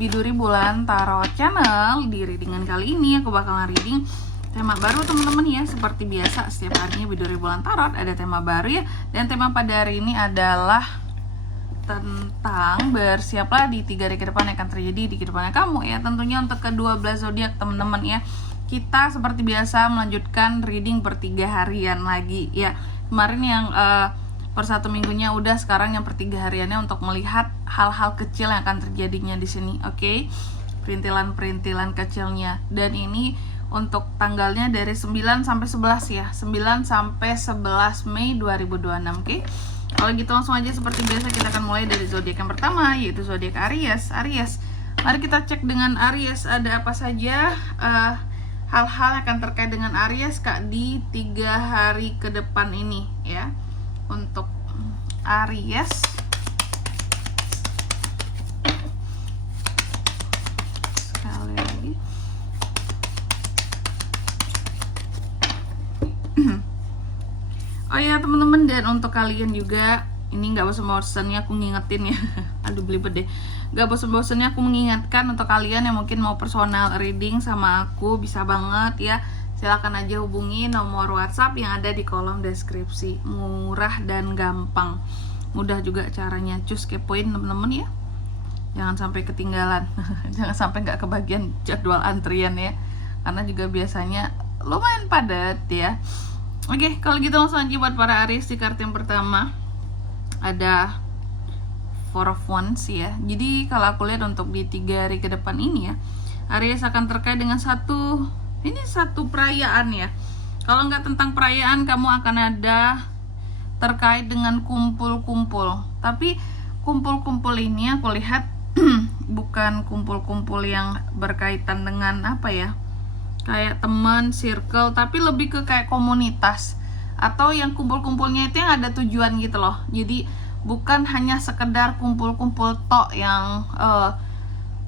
Biduri Bulan Tarot Channel. Di readingan kali ini aku bakalan reading tema baru teman-teman ya. Seperti biasa setiap harinya Biduri Bulan Tarot ada tema baru ya. Dan tema pada hari ini adalah tentang bersiaplah di 3 hari ke depan yang akan terjadi di kehidupan kamu ya. Tentunya untuk ke-12 zodiak teman-teman ya. Kita seperti biasa melanjutkan reading per 3 harian lagi ya. Kemarin yang per 1 minggunya udah, sekarang yang per 3 hariannya untuk melihat hal-hal kecil yang akan terjadinya di sini. Oke. Perintilan-perintilan kecilnya. Dan ini untuk tanggalnya dari 9 sampai 11 ya. 9 sampai 11 Mei 2026, oke. Kalau gitu langsung aja seperti biasa kita akan mulai dari zodiak yang pertama, yaitu zodiak Aries. Aries. Mari kita cek dengan Aries ada apa saja hal-hal yang akan terkait dengan Aries Kak di 3 hari ke depan ini ya. Untuk Aries sekali lagi. Oh ya teman-teman, dan untuk kalian juga ini nggak bosan-bosannya aku ngingetin ya. Aduh belibet deh. Nggak bosan-bosannya aku mengingatkan untuk kalian yang mungkin mau personal reading sama aku, bisa banget ya. Silahkan aja hubungi nomor WhatsApp yang ada di kolom deskripsi. Murah dan gampang. Mudah juga caranya. Cus kepoin teman-teman ya. Jangan sampai ketinggalan. Jangan sampai nggak kebagian jadwal antrian ya. Karena juga biasanya lumayan padat ya. Oke, kalau gitu langsung aja buat para Aries. Di kartu yang pertama ada Four of Wands ya. Jadi kalau aku lihat untuk di 3 hari ke depan ini ya, Aries akan terkait dengan satu perayaan ya. Kalau nggak tentang perayaan, kamu akan ada terkait dengan kumpul-kumpul. Tapi kumpul-kumpul ini aku lihat bukan kumpul-kumpul yang berkaitan dengan apa ya, kayak teman, circle, tapi lebih ke kayak komunitas. Atau yang kumpul-kumpulnya itu yang ada tujuan gitu loh. Jadi bukan hanya sekedar kumpul-kumpul tok yang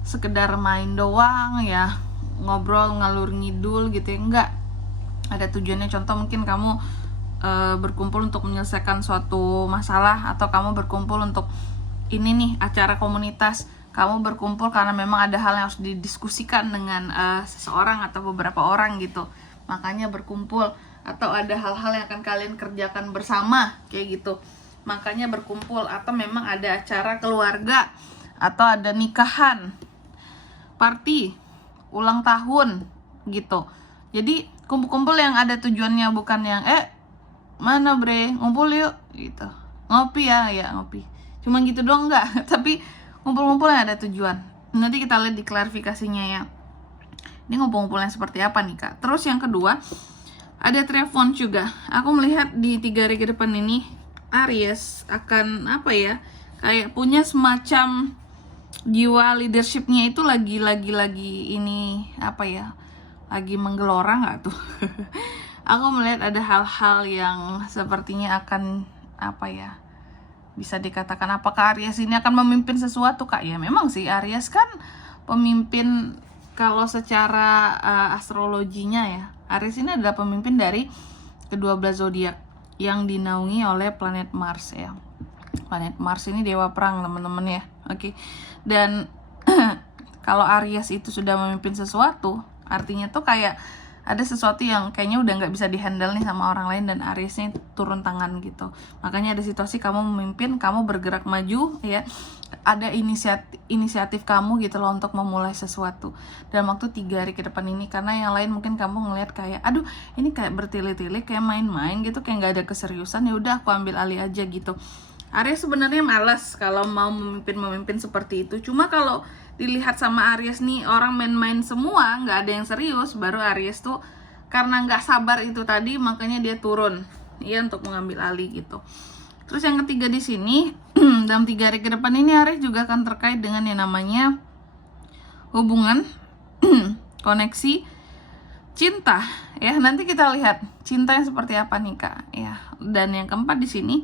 sekedar main doang ya, ngobrol ngalur ngidul gitu ya. Enggak, ada tujuannya. Contoh mungkin kamu berkumpul untuk menyelesaikan suatu masalah, atau kamu berkumpul untuk ini nih acara komunitas. Kamu berkumpul karena memang ada hal yang harus didiskusikan dengan seseorang atau beberapa orang gitu, makanya berkumpul. Atau ada hal-hal yang akan kalian kerjakan bersama kayak gitu, makanya berkumpul. Atau memang ada acara keluarga, atau ada nikahan, party, ulang tahun gitu. Jadi kumpul-kumpul yang ada tujuannya, bukan yang mana bre ngumpul yuk gitu, ngopi ya ngopi, cuma gitu doang enggak. Tapi ngumpul-ngumpul yang ada tujuan. Nanti kita lihat di klarifikasinya ya. Ini ngumpul-ngumpul yang seperti apa nih Kak. Terus yang kedua ada telepon juga. Aku melihat di 3 hari ke depan ini Aries akan apa ya, kayak punya semacam jiwa leadershipnya itu lagi ini apa ya, lagi menggelora nggak tuh. Aku melihat ada hal-hal yang sepertinya akan apa ya, bisa dikatakan apakah Aries ini akan memimpin sesuatu Kak? Ya memang sih, Aries kan pemimpin kalau secara astrologinya ya. Aries ini adalah pemimpin dari ke-12 zodiak yang dinaungi oleh planet Mars ya. Planet Mars ini dewa perang teman-teman ya. Oke. Dan kalau Aries itu sudah memimpin sesuatu, artinya tuh kayak ada sesuatu yang kayaknya udah nggak bisa dihandle nih sama orang lain, dan Aries ini turun tangan gitu. Makanya ada situasi kamu memimpin, kamu bergerak maju ya, ada inisiatif kamu gitu loh untuk memulai sesuatu dalam waktu 3 hari ke depan ini. Karena yang lain mungkin kamu ngelihat kayak aduh ini kayak bertele-tele, kayak main-main gitu, kayak nggak ada keseriusan, ya udah aku ambil alih aja gitu. Aries sebenarnya malas kalau mau memimpin seperti itu. Cuma kalau dilihat sama Aries nih, orang main-main semua, nggak ada yang serius, baru Aries tuh karena nggak sabar itu tadi, makanya dia turun ya untuk mengambil alih gitu. Terus yang ketiga di sini dalam 3 hari ke depan ini Aries juga akan terkait dengan yang namanya hubungan, koneksi, cinta ya. Nanti kita lihat cinta yang seperti apa nih Kak ya. Dan yang keempat di sini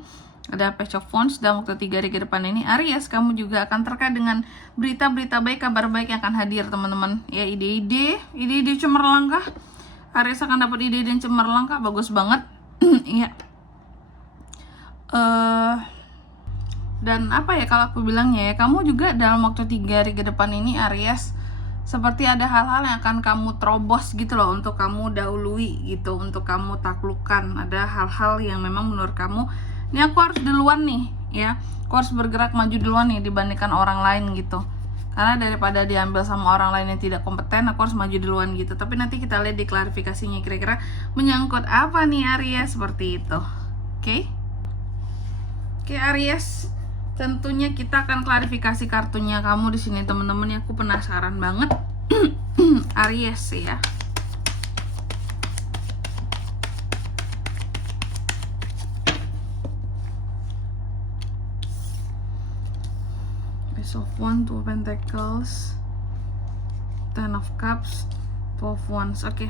ada Page of Wands. Dalam waktu 3 hari ke depan ini Aries, kamu juga akan terkait dengan berita-berita baik, kabar baik yang akan hadir teman-teman ya. Ide-ide cemerlang kah? Aries akan dapat ide-ide yang cemerlang kah? Bagus banget. Iya. Dan apa ya kalau aku bilangnya ya, kamu juga dalam waktu 3 hari ke depan ini Aries, seperti ada hal-hal yang akan kamu terobos gitu loh, untuk kamu dahului gitu, untuk kamu taklukkan. Ada hal-hal yang memang menurut kamu, ini aku harus duluan nih ya, aku harus bergerak maju duluan nih dibandingkan orang lain gitu. Karena daripada diambil sama orang lain yang tidak kompeten, aku harus maju duluan gitu. Tapi nanti kita lihat di klarifikasinya kira-kira menyangkut apa nih Aries, seperti itu. Oke? Oke Aries, tentunya kita akan klarifikasi kartunya kamu di sini teman-teman ya. Aku penasaran banget. Aries ya. Ace of Wands, Two of Pentacles, Ten of Cups, Two of Wands. Oke.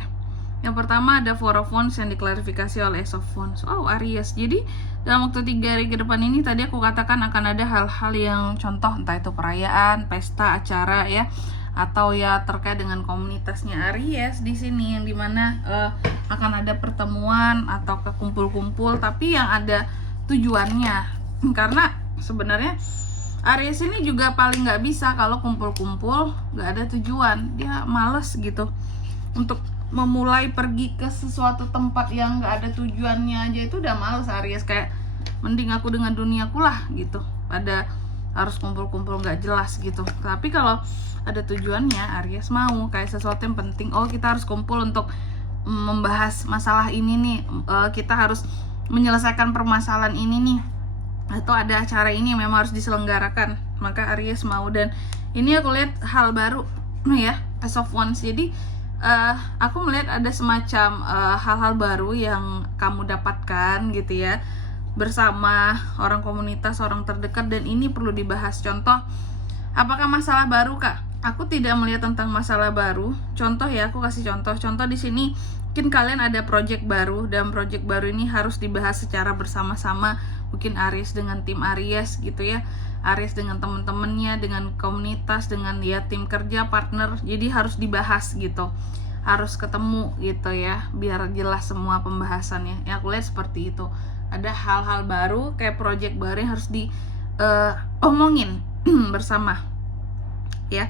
Yang pertama ada Four of Wands yang diklarifikasi oleh Ace of Wands. Oh Aries, jadi dalam waktu 3 hari ke depan ini tadi aku katakan akan ada hal-hal yang contoh, entah itu perayaan, pesta, acara ya, atau ya terkait dengan komunitasnya Aries di sini, yang dimana akan ada pertemuan atau kekumpul-kumpul tapi yang ada tujuannya. Karena sebenarnya Aries ini juga paling nggak bisa kalau kumpul-kumpul nggak ada tujuan, dia males gitu untuk memulai pergi ke sesuatu tempat yang nggak ada tujuannya aja, itu udah males Aries. Kayak mending aku dengan duniaku lah gitu, pada harus kumpul-kumpul nggak jelas gitu. Tapi kalau ada tujuannya Aries mau, kayak sesuatu yang penting, oh kita harus kumpul untuk membahas masalah ini nih, kita harus menyelesaikan permasalahan ini nih, atau ada acara ini yang memang harus diselenggarakan, maka Aries mau. Dan ini aku lihat hal baru ya, Ace of Wands. Jadi aku melihat ada semacam hal-hal baru yang kamu dapatkan gitu ya, bersama orang komunitas, orang terdekat, dan ini perlu dibahas. Contoh, apakah masalah baru Kak? Aku tidak melihat tentang masalah baru. Contoh ya, aku kasih contoh di sini. Mungkin kalian ada project baru, dan project baru ini harus dibahas secara bersama-sama. Mungkin Aries dengan tim Aries gitu ya, Aries dengan teman-temannya, dengan komunitas, dengan ya tim kerja, partner. Jadi harus dibahas gitu, harus ketemu gitu ya, biar jelas semua pembahasannya. Ya aku lihat seperti itu. Ada hal-hal baru kayak project baru yang harus diomongin bersama ya.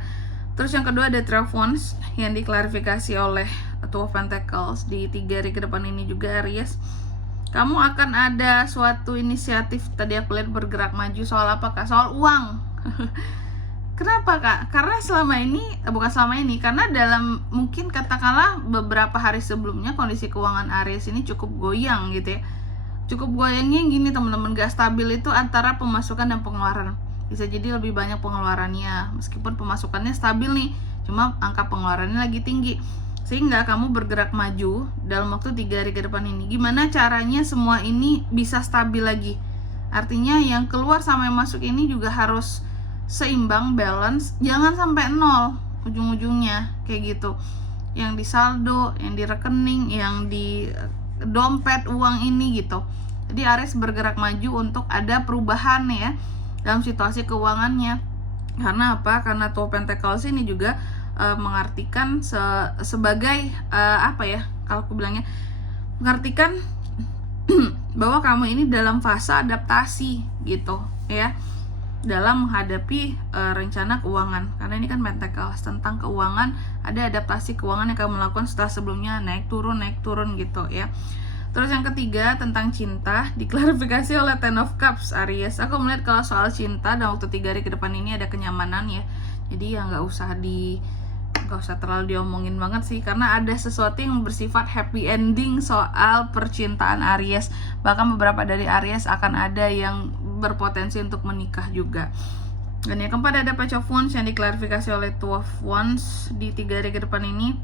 Terus yang kedua ada Three of Wands yang diklarifikasi oleh Two of Pentacles. Di 3 hari ke depan ini juga Aries, kamu akan ada suatu inisiatif, tadi aku lihat bergerak maju. Soal apa Kak? Soal uang. Kenapa Kak? Karena selama ini, bukan selama ini, karena dalam mungkin katakanlah beberapa hari sebelumnya kondisi keuangan Aries ini cukup goyang gitu ya. Cukup goyangnya gini teman-teman, gak stabil itu antara pemasukan dan pengeluaran. Bisa jadi lebih banyak pengeluarannya, meskipun pemasukannya stabil nih, cuma angka pengeluarannya lagi tinggi. Sehingga kamu bergerak maju dalam waktu 3 hari ke depan ini. Gimana caranya semua ini bisa stabil lagi? Artinya yang keluar sama yang masuk ini juga harus seimbang, balance. Jangan sampai nol ujung-ujungnya kayak gitu. Yang di saldo, yang di rekening, yang di dompet uang ini gitu. Jadi Aries bergerak maju untuk ada perubahan ya dalam situasi keuangannya. Karena apa? Karena Two of Pentacles ini juga mengartikan sebagai apa ya, kalau aku bilangnya mengartikan bahwa kamu ini dalam fase adaptasi gitu ya, dalam menghadapi rencana keuangan. Karena ini kan Pentacles tentang keuangan, ada adaptasi keuangan yang kamu lakukan setelah sebelumnya naik turun gitu ya. Terus yang ketiga tentang cinta, diklarifikasi oleh Ten of Cups Aries. Aku melihat kalau soal cinta dalam waktu 3 hari ke depan ini ada kenyamanan ya. Jadi ya nggak usah terlalu diomongin banget sih, karena ada sesuatu yang bersifat happy ending soal percintaan Aries. Bahkan beberapa dari Aries akan ada yang berpotensi untuk menikah juga. Dan yang keempat ada Page of Wands yang diklarifikasi oleh Two of Wands. Di 3 hari ke depan ini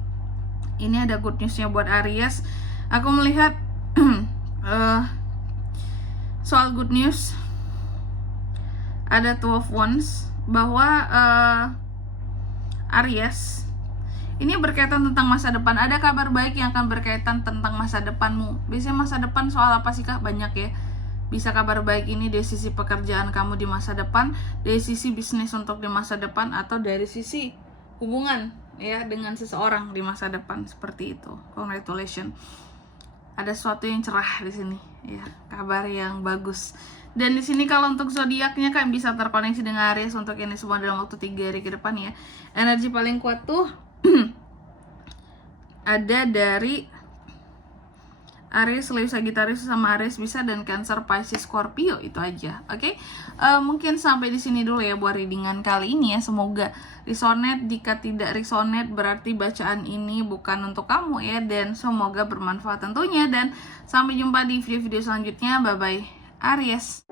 ada good newsnya buat Aries. Aku melihat soal good news ada Two of Wands, bahwa Aries ini berkaitan tentang masa depan. Ada kabar baik yang akan berkaitan tentang masa depanmu. Biasanya masa depan soal apa sih Kak? Banyak ya. Bisa kabar baik ini dari sisi pekerjaan kamu di masa depan, dari sisi bisnis untuk di masa depan, atau dari sisi hubungan ya dengan seseorang di masa depan, seperti itu. Congratulations. ada sesuatu yang cerah di sini ya, kabar yang bagus. Dan di sini kalau untuk zodiaknya kan bisa terkoneksi dengan Aries untuk ini semua dalam waktu 3 hari ke depan ya. Energi paling kuat tuh ada dari Aries, Leo, Sagittarius sama Aries bisa, dan Cancer, Pisces, Scorpio, itu aja. Oke. Mungkin sampai di sini dulu ya buat readingan kali ini ya. Semoga resonate. Jika tidak resonate berarti bacaan ini bukan untuk kamu ya, dan semoga bermanfaat tentunya, dan sampai jumpa di video-video selanjutnya. Bye bye Aries.